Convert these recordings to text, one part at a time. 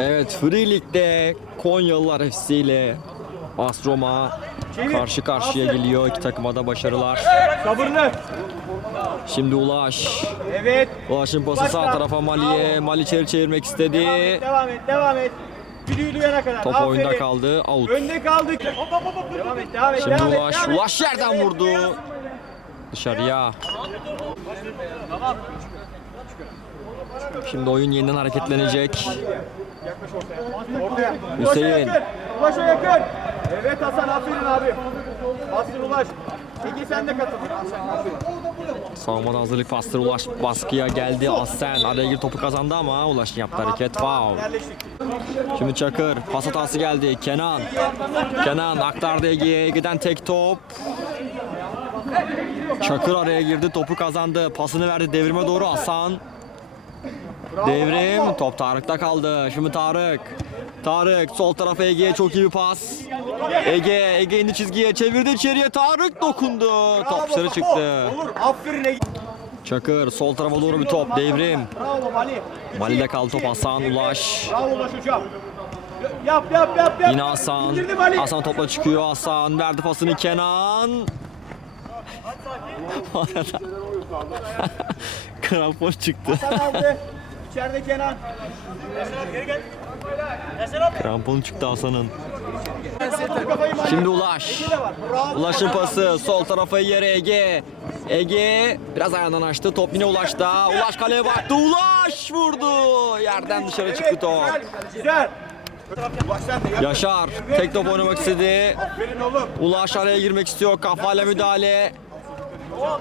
Evet Free Lig'de Konyalılar FC ile AS Roma karşı karşıya geliyor. İki takıma da başarılar. Sabırlı. Şimdi Ulaş. Evet. Ulaş'ın pası sağ tarafa Mali'ye. Mali içeri çevirmek istedi. Devam et, devam et. Düdüğü duyana kadar. Top Aferin. oyunda kaldı. Out. Önde kaldık. Hop hop hop. Devam et, devam et, Şimdi devam et. Ulaş. devam et. Ulaş yerden vurdu. Dışarıya. Şimdi oyun yeniden hareketlenecek. Ortaya. Hüseyin. Ulaş'a yakın. Ulaş'a yakın. Evet Hasan aferin abi. Bastır Ulaş. Ege sen de katıl. Savunmada hazırlık pastır Ulaş baskıya geldi. Assen araya girip topu kazandı ama Ulaş'ın yaptığı hareket foul. Şimdi Çakır pas hatası geldi. Kenan. Kenan aktardı Ege'ye. Ege'den tek top. Çakır araya girdi. Topu kazandı. Pasını verdi devrime doğru Hasan. Devrim. Top Tarık'ta kaldı. Şimdi Tarık. Tarık sol tarafa Ege'ye çok iyi bir pas. Ege, Ege indi çizgiye çevirdi içeriye. Tarık dokundu. Top dışarı çıktı. Olur. Aferin Ege. Çakır sol tarafa doğru bir top. Devrim. Bravo Mali. Mali'de kaldı top Hasan Ulaş. Bravo Ulaş hocam. Yap yap yap yap. Yine Hasan. Hasan topla çıkıyor. Hasan verdi pasını Kenan. Krampon çıktı. İçeride Kenan. Krampon çıktı Hasan'ın. Şimdi Ulaş. Ulaş'ın pası sol tarafa yere Ege. Ege biraz ayağından açtı. Top yine Ulaş'ta. Ulaş kaleye baktı. Ulaş vurdu. Yerden dışarı çıktı top. Güzel. Yaşar tek top oynamak istedi. Ulaş araya girmek istiyor. Kafayla müdahale.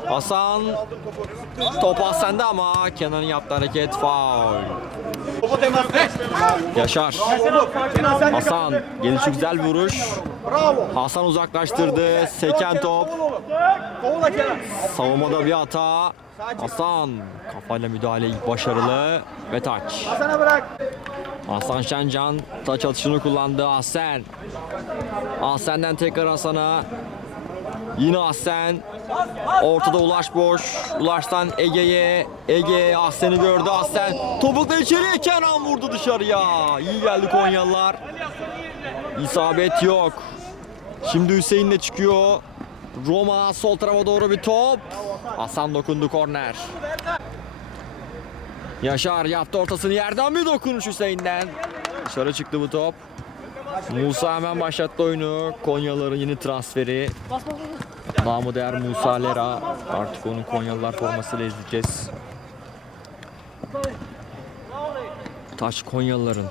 Hasan top Hasan'da ama Kenan'ın yaptığı hareket faul. Yaşar. Hasan gelişi güzel vuruş. Bravo. Hasan uzaklaştırdı. Seken top. Savunmada bir hata. Hasan kafayla müdahale başarılı ve taç. Hasan'a bırak. Hasan Şencan taç atışını kullandı. Hasan. Hasan'dan tekrar Hasan'a. Yine Hasan. Ortada Ulaş boş. Ulaş'tan Ege'ye. Ege Ahsen'i gördü. Ahsen topukla içeriye Kenan vurdu dışarıya. İyi geldi Konyalılar. İsabet yok. Şimdi Hüseyin de çıkıyor. Roma sol tarafa doğru bir top. Hasan dokundu korner. Yaşar yaptı ortasını yerden bir dokunuş Hüseyin'den. Dışarı çıktı bu top. Musa hemen başlattı oyunu. Konyalıların yeni transferi. Namı değer Musa Lera. Artık onun Konyalılar formasıyla izleyeceğiz. Taş Konyalıların.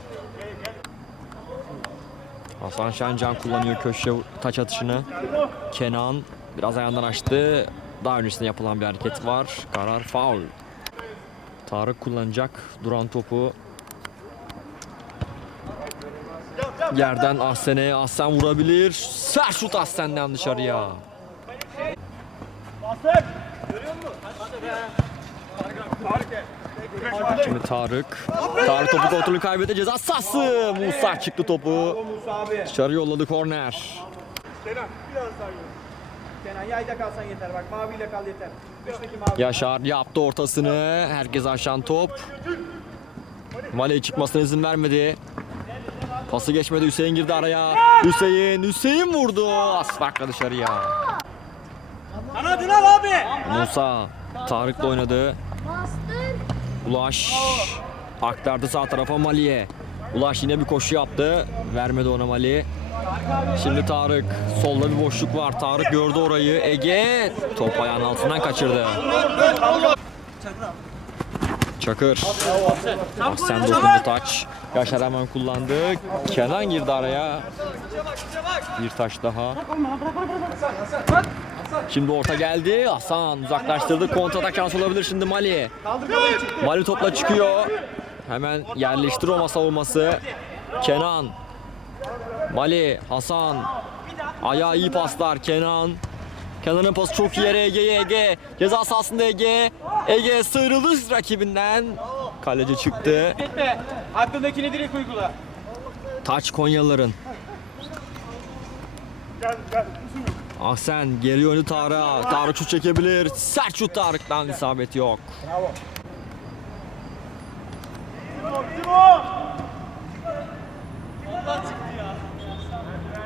Hasan Şencan kullanıyor köşe taç atışını. Kenan biraz ayağından açtı. Daha öncesinde yapılan bir hareket var. Karar faul. Tarık kullanacak duran topu. Yerden Ahsen'e Ahsen vurabilir. Sert şut Ahsen'den dışarıya. Şimdi Tarık. Tarık topu kontrolü kaybetti. Ceza sahası. Musa çıktı topu. Dışarı yolladı korner. Kenan biraz daha. Kenan yayda kalsan yeter bak maviyle kal yeter. Yaşar yaptı ortasını. Herkes aşan top. Male'ye çıkmasına izin vermedi. Pası geçmedi. Hüseyin girdi araya. Hüseyin. Hüseyin vurdu. Asfakla dışarıya. Kanadını al abi. Musa. Tarık'la oynadı. Ulaş. Aktardı sağ tarafa Mali'ye. Ulaş yine bir koşu yaptı. Vermedi ona Mali. Şimdi Tarık. Solda bir boşluk var. Tarık gördü orayı. Ege. Top ayağının altından kaçırdı. Çakır. Ahsen dokundu taç. Yaşar hemen kullandı. Kenan girdi araya. Bir taş daha. Şimdi orta geldi. Hasan uzaklaştırdı. Kontratak şans olabilir şimdi Mali. Mali topla çıkıyor. Hemen yerleşti Roma savunması. Kenan. Mali, Hasan. Ayağı iyi paslar. Kenan. Kenan'ın pası çok iyi yere Ege'ye Ege. Ceza sahasında Ege. Ege sıyrıldı rakibinden. Kaleci çıktı. Gitme. Aklındakini direkt uygula. Taç Konyalıların. Ahsen geri yönü Tarık. Tarık şut çekebilir. Sert şut Tarık'tan isabet yok. Bravo.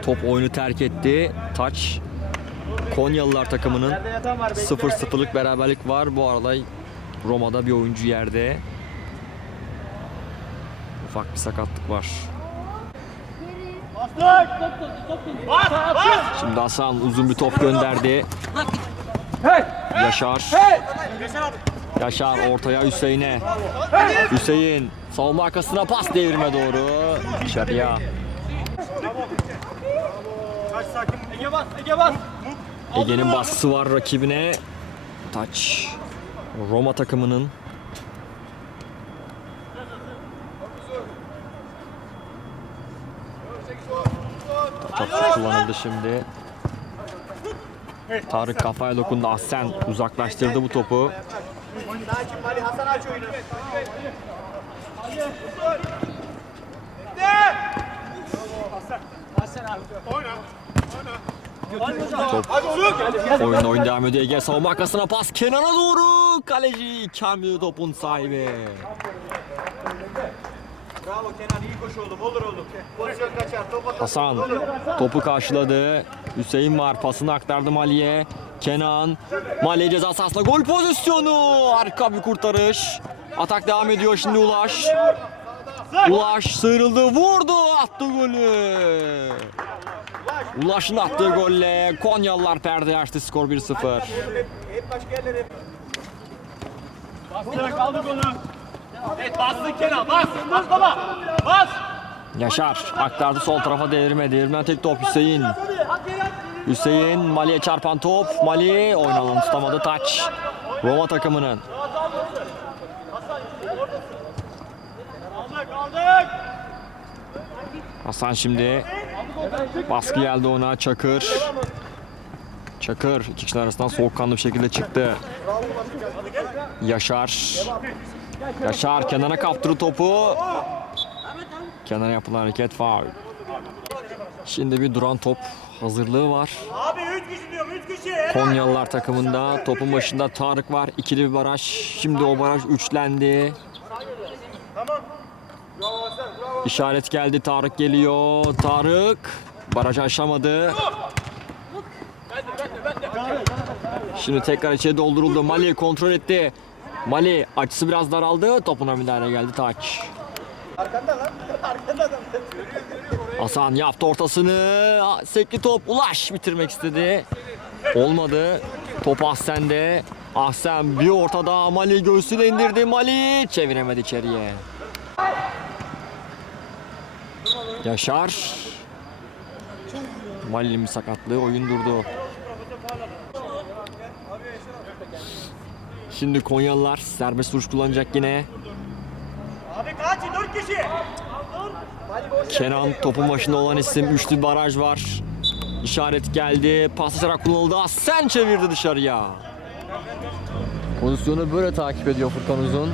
Top oyunu terk etti. Taç. Konyalılar takımının 0-0'lık beraberlik var. Bu arada Roma'da bir oyuncu yerde. Ufak bir sakatlık var. Şimdi Hasan uzun bir top gönderdi. Yaşar. Yaşar ortaya Hüseyin'e. Hüseyin savunma arkasına pas devirme doğru. Dışarıya. Ege'nin baskısı var rakibine. Taç. Roma takımının. Taç atışı kullanıldı şimdi. Tarık kafaya dokundu. Ahsen uzaklaştırdı bu topu. Oyunu. Oyun oyun devam ediyor. Ege savunma arkasına pas. Kenan'a doğru. Kaleci Kamil topun sahibi. Bravo Kenan, iyi koş oğlum. Olur oğlum. Pozisyon kaçar, top atar. Hasan topu karşıladı. Hüseyin var pasını aktardı Mali'ye. Kenan Mali ceza sahasında gol pozisyonu. Harika bir kurtarış. Atak devam ediyor şimdi Ulaş. Ulaş sıyrıldı vurdu attı golü. Ulaş'ın attığı golle Konyalılar perde açtı skor 1-0. Hep, hep başka yerlere. Bastırarak aldık onu. Evet bastın Kenan, bas. Bas baba. Bas. Yaşar aktardı sol tarafa devirme. Devirmen tek top Hüseyin. Hüseyin Mali'ye çarpan top. Mali oynanan tutamadı taç. Roma takımının. Hasan şimdi baskı geldi ona Çakır. Çakır iki kişinin arasından soğukkanlı bir şekilde çıktı. Yaşar. Yaşar Kenan'a kaptırdı topu. Kenan'a yapılan hareket faul. Şimdi bir duran top hazırlığı var. Abi 3 kişi diyorum, 3 kişi. Konyalılar takımında topun başında Tarık var. İkili bir baraj. Şimdi o baraj üçlendi. İşaret geldi. Tarık geliyor. Tarık barajı aşamadı. Şimdi tekrar içeri dolduruldu. Mali kontrol etti. Mali açısı biraz daraldı. Topuna müdahale geldi Taç. Arkanda lan, arkanda adam. Hasan yaptı ortasını. Sekli top Ulaş bitirmek istedi. Olmadı. Top Ahsen'de. Ahsen bir ortada Mali göğsüyle indirdi. Mali çeviremedi içeriye. Yaşar. Mali'nin sakatlığı oyun durdu. Şimdi Konyalılar serbest vuruş kullanacak yine. Abi kaç? 4 kişi. Kenan topun başında olan isim. Üçlü baraj var. İşaret geldi. Paslayarak kullanıldı. Sen çevirdi dışarıya. Pozisyonu böyle takip ediyor Furkan Uzun.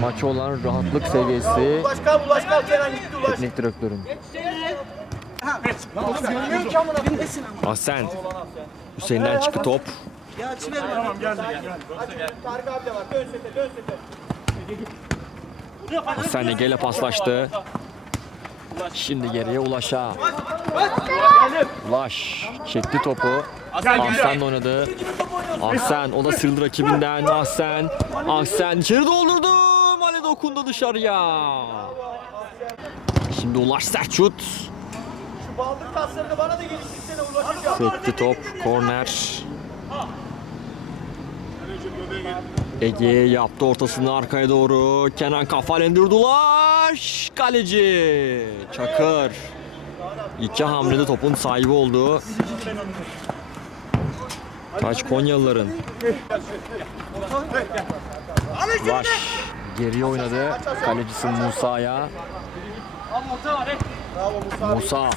Maça olan rahatlık seviyesi Ulaş kal, ulaş kal. Kenan gitti ulaş. teknik direktörün. Ahsen. Hüseyin'den çıktı top. Tarık abi de var. Dön sete, dön sete. Ahsen Ege'yle paslaştı. Şimdi geriye Ulaş'a. Ulaş çekti topu. Ahsen oynadı. Ahsen o da sıyrıldı rakibinden. Ahsen. Ahsen içeri doldurdu. Mali dokundu dışarıya. Şimdi Ulaş sert şut. Sekti top. Korner. Ege yaptı ortasını arkaya doğru. Kenan kafayla indirdi Ulaş. Kaleci. Çakır. İki hamlede topun sahibi oldu. Taç Konyalıların. Ulaş geriye oynadı. Kalecisi Musa'ya. Musa.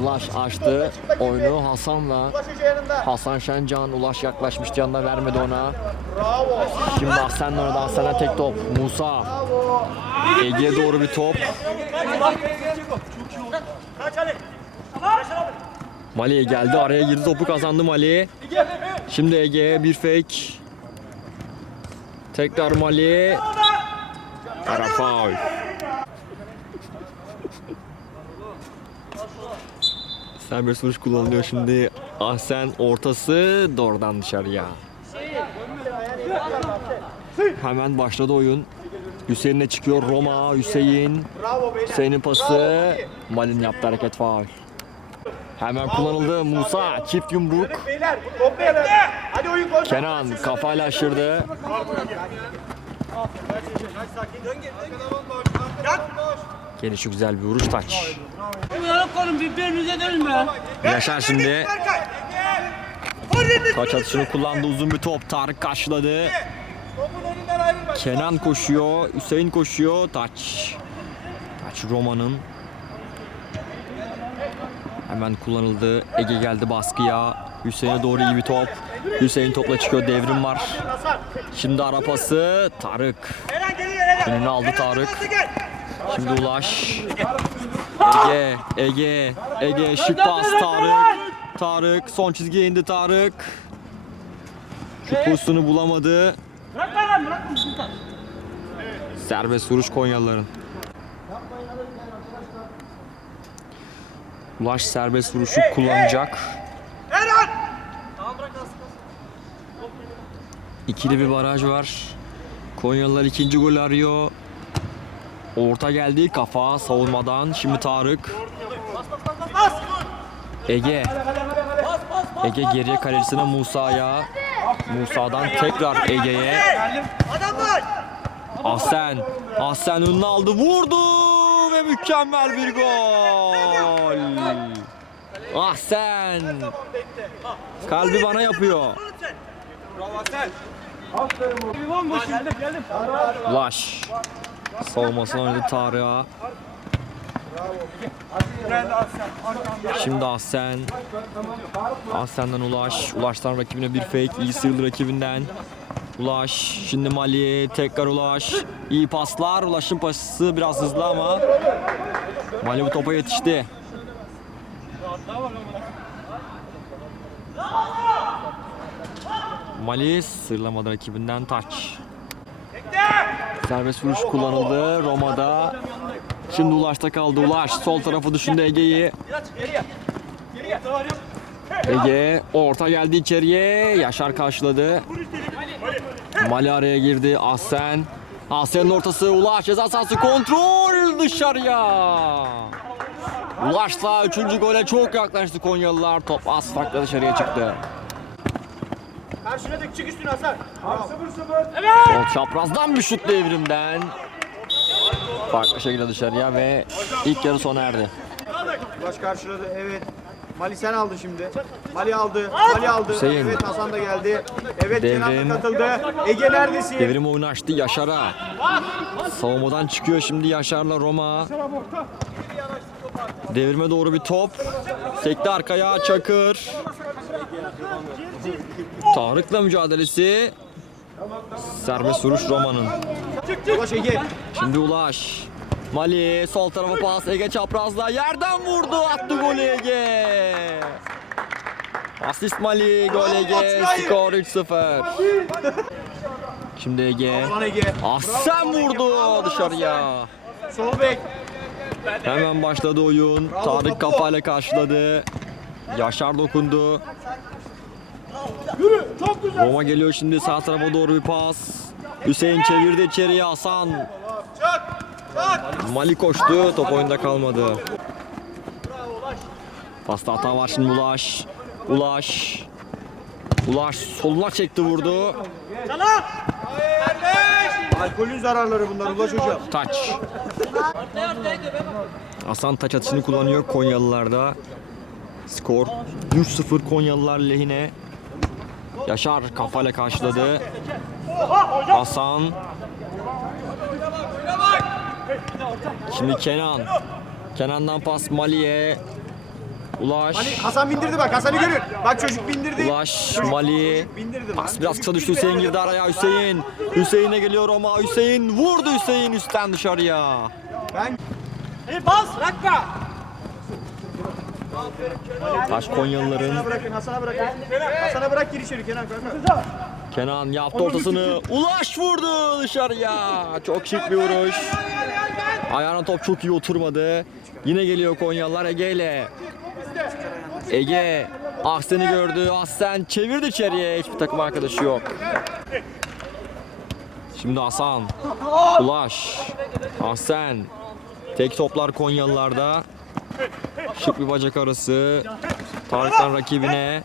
Ulaş açtı. Oyunu Hasan'la. Hasan Şencan Ulaş yaklaşmıştı yanına vermedi ona. Şimdi Ahsen oynadı. Ahsen'e tek top. Musa. Ege'ye doğru bir top. Mali'ye geldi. Araya girdi. Topu kazandı Mali. Şimdi Ege bir fake. Tekrar Mali. Ara Serbest vuruş kullanılıyor şimdi. Ahsen ortası doğrudan dışarıya. Hemen başladı oyun. Hüseyin'e çıkıyor Roma. Hüseyin. Hüseyin'in pası. Malin yaptı hareket faul. Hemen kullanıldı Musa. Çift yumruk. Kenan kafayla aşırdı. Gelişi güzel bir vuruş taç. Yaşar şimdi taç atışını kullandı uzun bir top. Tarık karşıladı. Kenan koşuyor. Hüseyin koşuyor. Taç. Taç Roma'nın. Hemen kullanıldı. Ege geldi baskıya. Hüseyin'e doğru iyi bir top. Hüseyin topla çıkıyor. Devrim var. Şimdi ara pası. Tarık. Önünü aldı Tarık. Şimdi Ulaş. Ege, Ege, Ege şık pas Tarık. Tarık son çizgiye indi Tarık. Şu bulamadı. Bırak lan bırak. Serbest vuruş Konyalıların. Ulaş serbest vuruşu kullanacak. İkili bir baraj var. Konyalılar ikinci gol arıyor. Orta geldi kafa savunmadan. Şimdi Tarık. Ege. Ege geriye kalesine Musa'ya. Musa'dan tekrar Ege'ye. Ahsen. Ahsen önüne aldı. Vurdu ve mükemmel bir gol. Ahsen. Kalbi bana yapıyor. Ulaş. Savunmasına oynadı Tarık'a. Şimdi Ahsen. Ahsen'den Ulaş. Ulaş'tan rakibine bir fake. İyi sıyrıldı rakibinden. Ulaş. Şimdi Mali. Tekrar Ulaş. İyi paslar. Ulaş'ın pası biraz hızlı ama Mali bu topa yetişti. Mali sırlamadı rakibinden taç. Serbest vuruş kullanıldı Roma'da. Şimdi Ulaş'ta kaldı Ulaş. Sol tarafı düşündü Ege'yi. Ege orta geldi içeriye. Yaşar karşıladı. Mali araya girdi. Ahsen. Ahsen'in ortası Ulaş ceza sahası kontrol dışarıya. Ulaş'la 3. gole çok yaklaştı Konyalılar. Top az farkla dışarıya çıktı. Karşına dök çık üstüne Hasan. O çaprazdan bir şut devrimden. Farklı şekilde dışarıya ve ilk yarı sona erdi. Ulaş karşıladı evet. Mali sen aldın şimdi. Mali aldı. Mali aldı. Hüseyin. Evet Hasan da geldi. Evet Devrim. katıldı. Ege neredesin? Devrim oyunu açtı Yaşar'a. Savunmadan çıkıyor şimdi Yaşar'la Roma. Devrime doğru bir top. Sekti arkaya Çakır. Tarık'la mücadelesi. Serbest vuruş Roma'nın. Şimdi Ulaş. Mali sol tarafa pas Ege çaprazla yerden vurdu attı golü Ege. Asist Mali gol Ege skor 3-0. Şimdi Ege. Lan Ege. Ahsen vurdu dışarıya. Sol bek. Hemen başladı oyun. Tarık kafayla karşıladı. Yaşar dokundu. Roma geliyor şimdi sağ tarafa doğru bir pas. Hüseyin çevirdi içeriye Hasan. Mali koştu top oyunda kalmadı. Pasta hata var şimdi Ulaş. Ulaş. Ulaş soluna çekti vurdu. Alkolün zararları bunlar Ulaş hocam. Taç. Hasan taç atışını kullanıyor Konyalılarda. Skor 3-0 Konyalılar lehine. Yaşar kafayla karşıladı. Hasan. Şimdi Kenan. Kenan'dan pas Mali'ye. Ulaş. Mali Hasan bindirdi bak Hasan'ı görün. Bak çocuk bindirdi. Ulaş, Mali. Bindirdi. Pas biraz kısa düştü Hüseyin girdi araya Hüseyin. Hüseyin'e geliyor ama Hüseyin vurdu Hüseyin üstten dışarıya. Ben İyi bas bırakma. Taş Konyalıların Hasan'a bırakın Hasan'a bırakın. Hasan'a bırak gir içeri Kenan kanka. Kenan yaptı ortasını. Ulaş vurdu dışarıya. Çok şık bir vuruş. Ayağına top çok iyi oturmadı. Yine geliyor Konyalılar Ege ile. Ege Ahsen'i gördü. Ahsen çevirdi içeriye. Hiçbir takım arkadaşı yok. Şimdi Hasan. Ulaş. Ahsen. Tek toplar Konyalılarda. Şık bir bacak arası. Tarık'tan rakibine.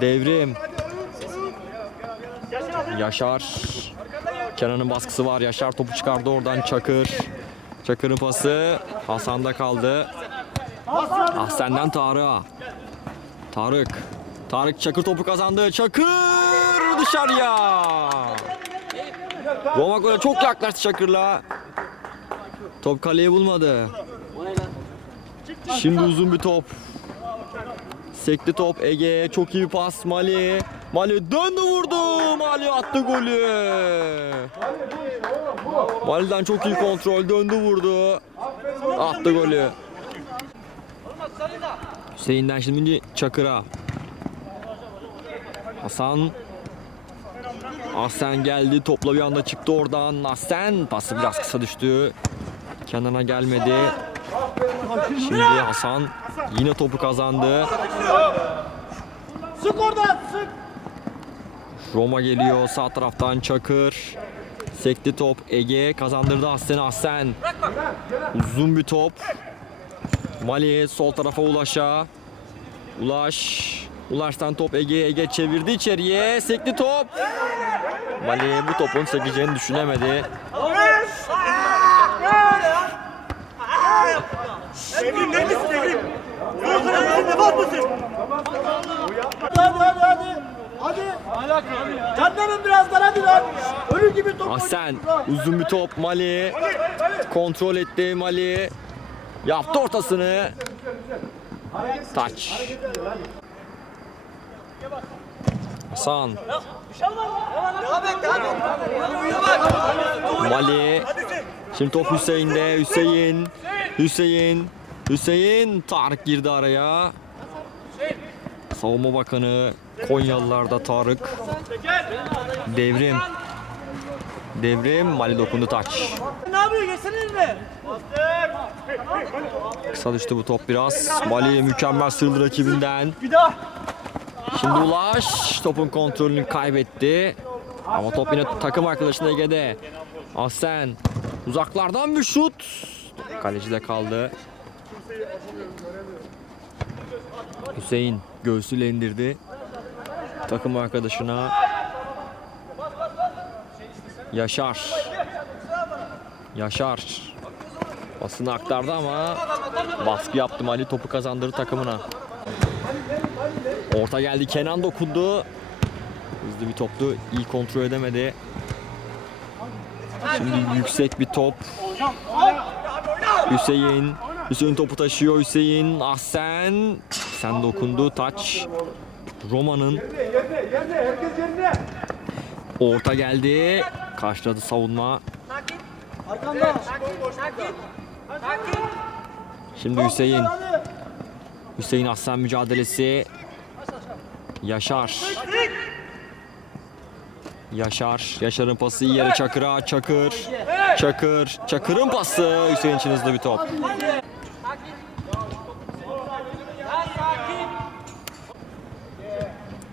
Devrim. Yaşar. Kenan'ın baskısı var. Yaşar topu çıkardı oradan Çakır. Çakır'ın pası Hasan'da kaldı. Ahsen'den Tarık'a. Tarık. Tarık Çakır topu kazandı. Çakır dışarıya. Roma gole çok yaklaştı Çakır'la. Top kaleyi bulmadı. Şimdi uzun bir top. Sekti top Ege. Çok iyi pas Mali. Mali döndü vurdu. Mali attı golü. Mali'den çok iyi kontrol. Döndü vurdu. Attı golü. Hüseyin'den şimdi Çakır'a. Hasan. Ahsen geldi. Topla bir anda çıktı oradan. Ahsen pası biraz kısa düştü. Kenana gelmedi. Şimdi Hasan yine topu kazandı. Sık oradan sık. Roma geliyor sağ taraftan Çakır. Sekti top Ege kazandırdı Ahsen Ahsen. Uzun bir top. Mali sol tarafa Ulaş'a. Ulaş. Ulaş'tan top Ege Ege çevirdi içeriye. Sekti top. Mali bu topun sekeceğini düşünemedi. Devrim neredesin devrim? Yok defans mısın? Hadi hadi hadi. Hadi. Canlanın birazdan hadi lan. Ölü gibi top. Ahsen uzun bir top Mali. Kontrol etti Mali. Yaptı ortasını. Taç. Hasan. Mali. Şimdi top Hüseyin'de. Hüseyin. Hüseyin. Hüseyin. Tarık girdi araya. Savunma Bakanı Konyalılar'da Tarık. Devrim. Devrim. Mali dokundu taç. Ne yapıyor? Geçsene eline. Kısa düştü bu top biraz. Mali mükemmel sığındı rakibinden. Bir daha. Şimdi Ulaş topun kontrolünü kaybetti. Ama top yine takım arkadaşına Ege'de. Ahsen uzaklardan bir şut. Kalecide kaldı. Hüseyin göğsüyle indirdi. Takım arkadaşına. Yaşar. Yaşar. Basını aktardı ama baskı yaptı Mali topu kazandırdı takımına. Orta geldi Kenan dokundu. Hızlı bir toptu. iyi kontrol edemedi. Şimdi yüksek bir top. Hüseyin. Hüseyin topu taşıyor. Hüseyin. Ahsen. Sen dokundu. Taç. Roma'nın. Orta geldi. Karşıladı savunma. Şimdi Hüseyin. Hüseyin Ahsen mücadelesi. Yaşar. Yaşar. Yaşar'ın pası iyi yere Çakır'a. Çakır. Çakır. Çakır'ın pası. Hüseyin için hızlı bir top.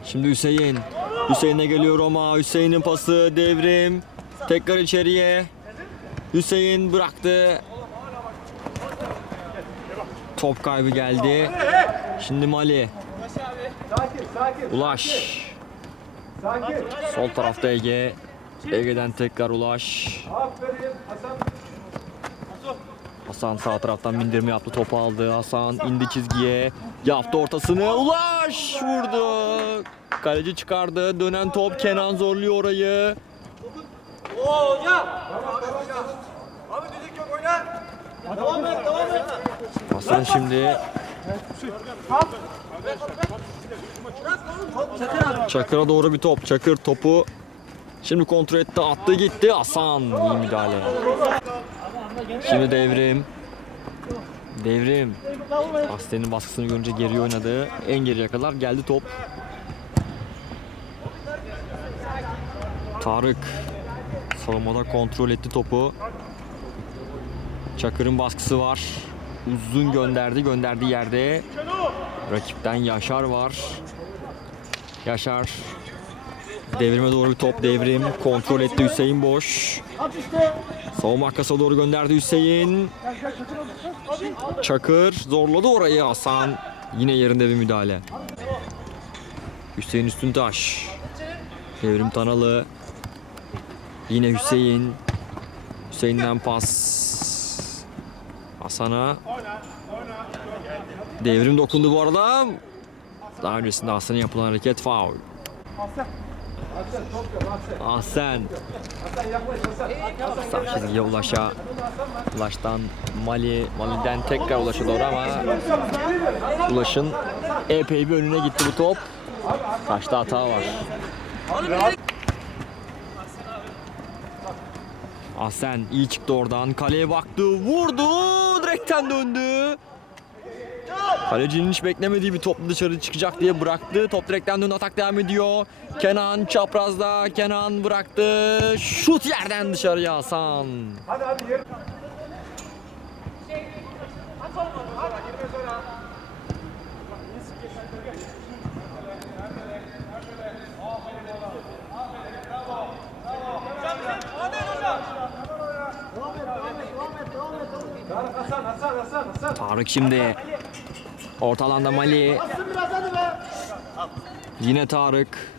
Şimdi Hüseyin. Hüseyin'e geliyor Roma. Hüseyin'in pası. Devrim. Tekrar içeriye. Hüseyin bıraktı. Top kaybı geldi. Şimdi Mali. Ulaş. Sol tarafta Ege. Ege'den tekrar Ulaş. Hasan. Sağ taraftan bindirme yaptı. Topu aldı. Hasan indi çizgiye. Yaptı ortasını. Ulaş vurdu. Kaleci çıkardı. Dönen top. Kenan zorluyor orayı. Hasan şimdi Çakır'a doğru bir top. Çakır topu şimdi kontrol etti. Attı gitti. Hasan iyi müdahale. Şimdi devrim. Devrim. Aslen'in baskısını görünce geri oynadı. En geriye kadar geldi top. Tarık savunmada kontrol etti topu. Çakır'ın baskısı var. uzun gönderdi. Gönderdiği yerde rakipten Yaşar var. Yaşar devrime doğru bir top devrim. Kontrol etti Hüseyin boş. Savunma arkasına doğru gönderdi Hüseyin. Çakır zorladı orayı Hasan. Yine yerinde bir müdahale. Hüseyin Üstüntaş. Devrim Tanalı. Yine Hüseyin. Hüseyin'den pas. Hasan'a. Devrim dokundu bu arada. Daha öncesinde Hasan'a yapılan hareket faul. Hasan. Sağ çizgiye Ulaş'a. Ulaş'tan Mali. Mali'den tekrar Ulaş'a doğru ama Ulaş'ın epey bir önüne gitti bu top. Taşta hata var. Ahsen iyi çıktı oradan. Kaleye baktı. Vurdu. Direkten döndü. Kalecinin hiç beklemediği bir top dışarı çıkacak diye bıraktı. Top direkten döndü. Atak devam ediyor. Kenan çaprazda. Kenan bıraktı. Şut yerden dışarıya Hasan. Tarık şimdi. Orta alanda Mali. Yine Tarık.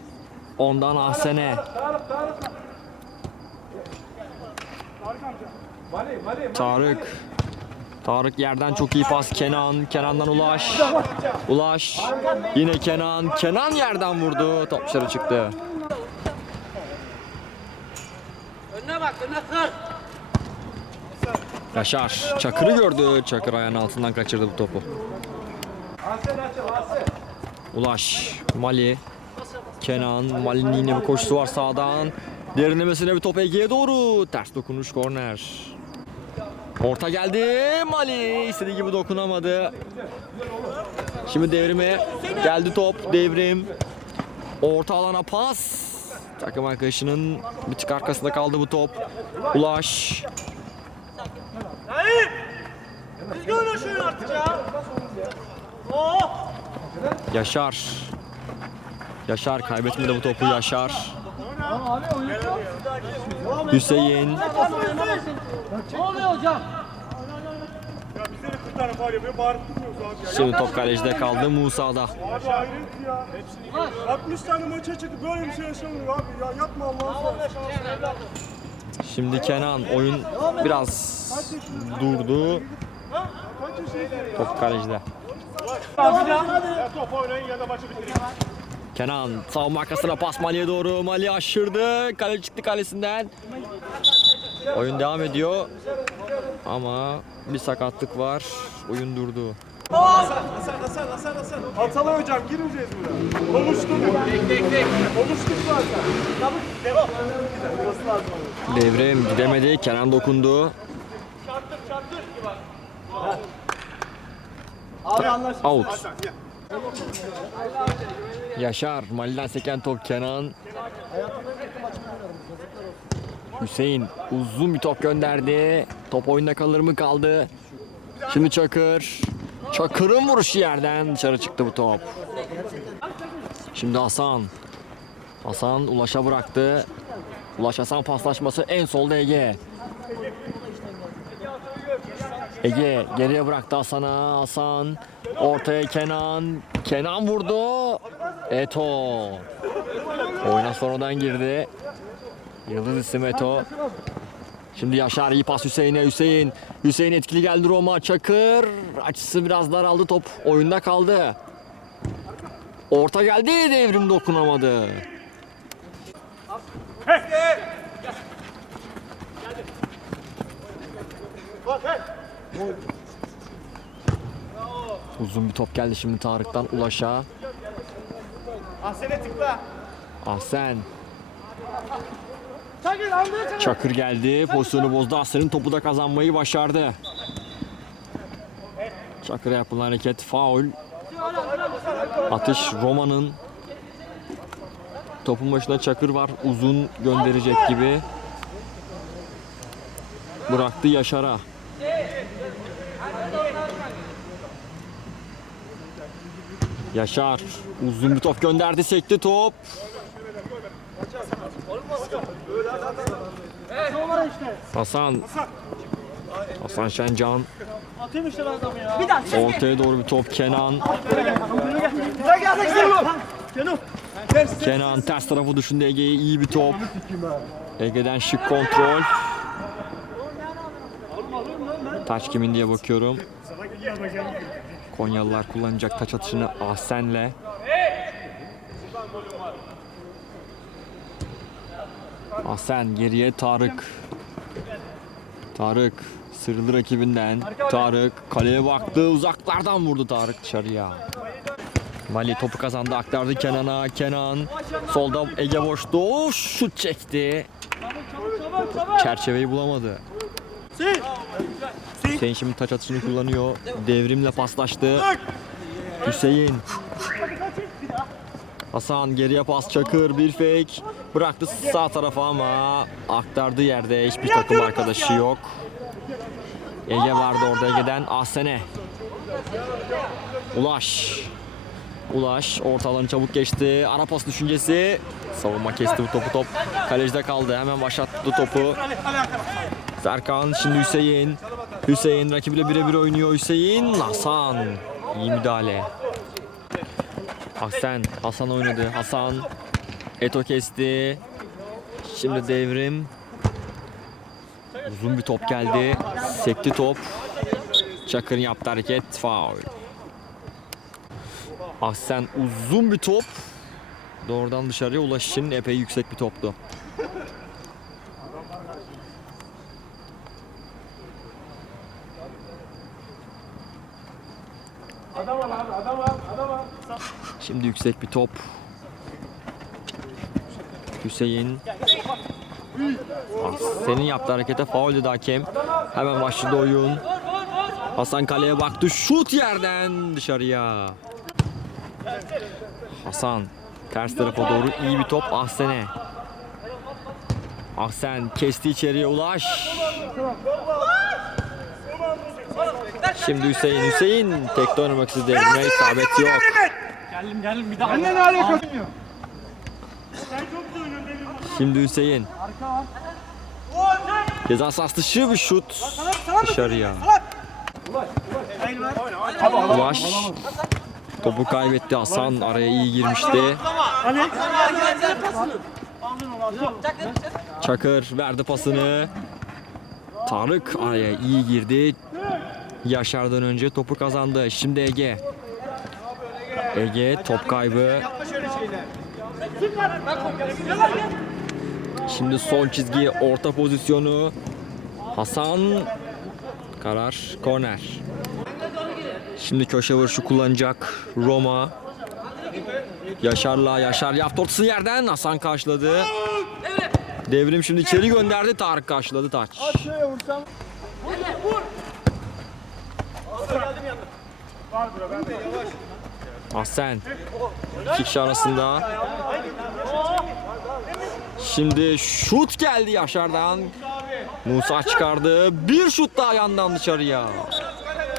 Ondan Ahsen'e. Tarık. Tarık yerden çok iyi pas. Kenan. Kenan'dan Ulaş. Ulaş. Yine Kenan. Kenan yerden vurdu. Top dışarı çıktı. Önüne bak, önüne kır. Yaşar. Çakır'ı gördü. Çakır ayağının altından kaçırdı bu topu. Ulaş. Mali. Kenan. Mali'nin yine bir koşusu var sağdan. Derinlemesine bir top Ege'ye doğru. Ters dokunuş korner. Orta geldi. Mali istediği gibi dokunamadı. Şimdi devrime geldi top. Devrim. Orta alana pas. Takım arkadaşının bir tık arkasında kaldı bu top. Ulaş. Naim! Düzgün oyna şu oyunu artık ya. Yaşar. Yaşar kaybetmedi bu topu Yaşar. Hüseyin. Ne oluyor hocam? Ya bize de 40 tane faul yapıyor, bağırıp duruyoruz abi ya. Şimdi top kalecide kaldı Musa'da. Abi hayret ya. 60 tane maça çıktı, böyle bir şey yaşanmıyor abi. Ya yapma seversen. Şimdi Kenan oyun biraz durdu. Top kalecide. Ya top oynayın ya da maçı bitirin. Kenan savunma arkasına pas Mali'ye doğru. Mali aşırdı. Kale çıktı kalesinden. Oyun devam ediyor. Ama bir sakatlık var. Oyun durdu. Atalay hocam girmeyeceğiz buraya. Konuştuk. Konuştuk zaten. Devrim gidemedi. Kenan dokundu. Abi anlaştık. Out. Yaşar. Mali'den seken top Kenan. Hüseyin uzun bir top gönderdi. Top oyunda kalır mı kaldı. Şimdi Çakır. Çakır'ın vuruşu yerden dışarı çıktı bu top. Şimdi Hasan. Hasan Ulaş'a bıraktı. Ulaş Hasan paslaşması en solda Ege. Ege geriye bıraktı Hasan'a. Hasan ortaya Kenan. Kenan vurdu. Eto. Oyuna sonradan girdi. Yıldız isim Eto. Şimdi Yaşar iyi pas Hüseyin'e. Hüseyin. Hüseyin etkili geldi Roma. Çakır. Açısı biraz daraldı top. Oyunda kaldı. Orta geldi. Devrim dokunamadı. Uzun bir top geldi şimdi Tarık'tan Ulaş'a. Ahsen'e tıkla. Ahsen. Çakır geldi. Pozisyonu bozdu. Ahsen'in topu da kazanmayı başardı. Çakır'a yapılan hareket faul. Atış Roma'nın. Topun başında Çakır var. Uzun gönderecek gibi. Bıraktı Yaşar'a. Yaşar uzun bir top gönderdi sekti top. Hasan Hasan Şencan Atayım işte adamı ya. Ortaya doğru bir top Kenan. Kenan ters tarafı düşündü Ege'ye iyi bir top. Ege'den şık kontrol. Taç kimin diye bakıyorum. Konyalılar kullanacak taç atışını Ahsen'le. Ahsen geriye Tarık. Tarık sırıldı rakibinden. Tarık kaleye baktı uzaklardan vurdu Tarık dışarıya. Mali topu kazandı aktardı Kenan'a. Kenan solda Ege boştu. O şut çekti. Çerçeveyi bulamadı. Hüseyin şimdi taç atışını kullanıyor. Devrimle paslaştı. Hüseyin. Hasan geriye pas Çakır bir fake. Bıraktı sağ tarafa ama aktardığı yerde hiçbir takım arkadaşı yok. Ege vardı orada Ege'den Ahsen'e. Ulaş. Ulaş orta alanı çabuk geçti. Ara pas düşüncesi. Savunma kesti bu topu top. Kalecide kaldı. Hemen başlattı topu. Serkan şimdi Hüseyin. Hüseyin rakibiyle birebir oynuyor Hüseyin. Hasan. İyi müdahale. Hasan. Hasan oynadı. Hasan. Eto kesti. Şimdi devrim. Uzun bir top geldi. Sekti top. Çakır'ın yaptığı hareket. Foul. Ahsen uzun bir top. Doğrudan dışarıya ulaş için epey yüksek bir toptu. Şimdi yüksek bir top. Hüseyin. Senin yaptığı harekete faul dedi hakem. Hemen başladı oyun. Hasan kaleye baktı. Şut yerden dışarıya. Hasan ters tarafa doğru iyi bir top Ahsen'e. Ahsen kesti içeriye ulaş. Şimdi Hüseyin Hüseyin tekte oynamak istedi. Eline isabet yok. Geldim geldim bir daha. Ne ne alaka? Şimdi Hüseyin. Ceza sahası dışı bir şut. Dışarıya. Ulaş. Topu kaybetti Hasan. Araya iyi girmişti. Çakır verdi pasını. Tarık araya iyi girdi. Yaşar'dan önce topu kazandı. Şimdi Ege. Ege top kaybı. Şimdi son çizgi orta pozisyonu. Hasan karar korner. Şimdi köşe vuruşu kullanacak Roma. Yaşar'la Yaşar yaptı ortasını yerden Hasan karşıladı. Devrim şimdi içeri gönderdi Tarık karşıladı taç. Şuraya vursam. Ahsen. İki kişi arasında. Şimdi şut geldi Yaşar'dan. Musa çıkardı. Bir şut daha yandan dışarıya.